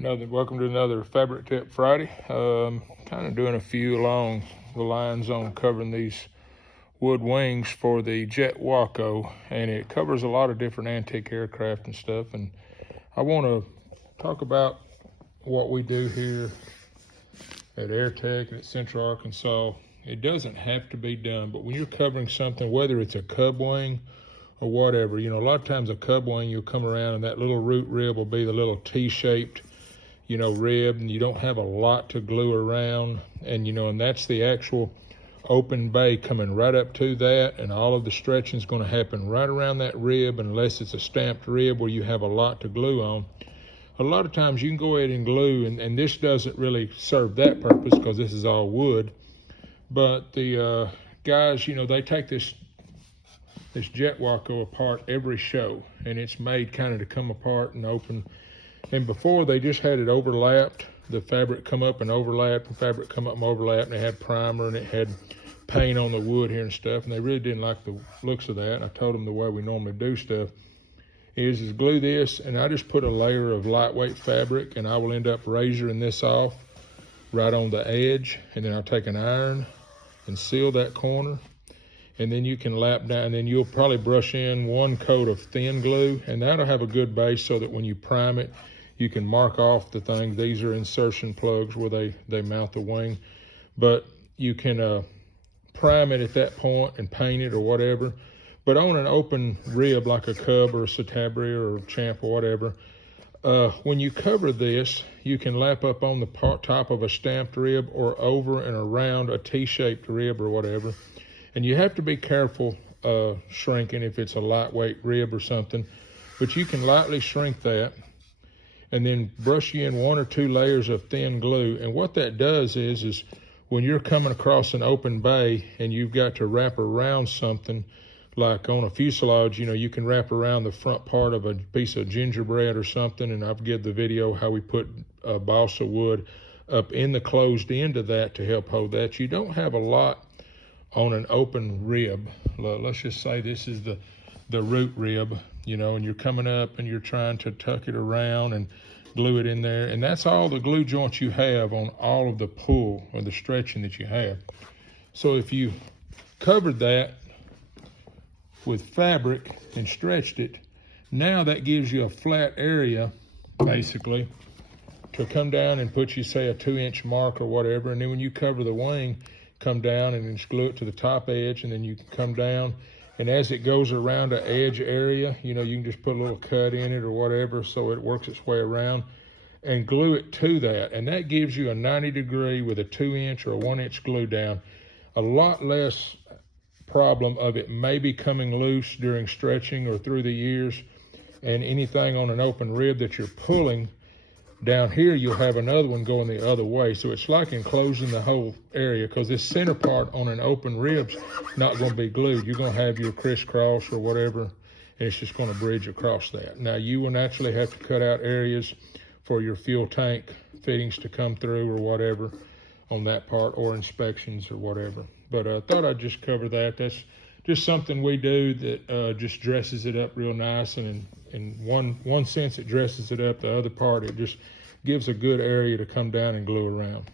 Welcome to another Fabric Tip Friday. Kind of doing a few along the lines on covering these wood wings for the Jet Waco, and it covers a lot of different antique aircraft and stuff. And I want to talk about what we do here at Airtech and at Central Arkansas. It doesn't have to be done, but when you're covering something, whether it's a cub wing or whatever, a lot of times a cub wing, you'll come around and that little root rib will be the little T-shaped rib, and you don't have a lot to glue around, and that's the actual open bay coming right up to that, and all of the stretching is going to happen right around that rib, unless it's a stamped rib where you have a lot to glue on. A lot of times you can go ahead and glue, and this doesn't really serve that purpose because this is all wood, but the guys, they take this Jet Waco apart every show, and it's made kind of to come apart and open. And before, they just had it overlapped. The fabric come up and overlapped, the fabric come up and overlapped, and it had primer and it had paint on the wood here and stuff, and they really didn't like the looks of that. And I told them the way we normally do stuff is glue this, and I just put a layer of lightweight fabric, and I will end up razoring this off right on the edge, and then I'll take an iron and seal that corner, and then you can lap down, and then you'll probably brush in one coat of thin glue, and that'll have a good base so that when you prime it, you can mark off the thing. These are insertion plugs where they mount the wing, but you can prime it at that point and paint it or whatever. But on an open rib like a Cub or a Citabria or a Champ or whatever, when you cover this, you can lap up on the top of a stamped rib or over and around a T-shaped rib or whatever. And you have to be careful shrinking if it's a lightweight rib or something, but you can lightly shrink that and then brush in one or two layers of thin glue. And what that does is when you're coming across an open bay and you've got to wrap around something, like on a fuselage, you can wrap around the front part of a piece of gingerbread or something, and I've given the video how we put a balsa wood up in the closed end of that to help hold that. You don't have a lot on an open rib. Let's just say this is the root rib, and you're coming up and you're trying to tuck it around and glue it in there, and that's all the glue joints you have on all of the pull or the stretching that you have. So if you covered that with fabric and stretched it, now that gives you a flat area basically to come down and put, you say, a 2-inch mark or whatever, and then when you cover the wing, come down and just glue it to the top edge, and then you can come down, and as it goes around an edge area, you can just put a little cut in it or whatever so it works its way around, and glue it to that, and that gives you a 90-degree with a 2-inch or a 1-inch glue down. A lot less problem of it maybe coming loose during stretching or through the years, and anything on an open rib that you're pulling down here, you'll have another one going the other way. So it's like enclosing the whole area, because this center part on an open rib's not going to be glued. You're going to have your crisscross or whatever, and it's just going to bridge across that. Now you will naturally have to cut out areas for your fuel tank fittings to come through or whatever on that part, or inspections or whatever. But I thought I'd just cover that. That's just something we do that just dresses it up real nice, and in one sense it dresses it up. The other part, it just gives a good area to come down and glue around.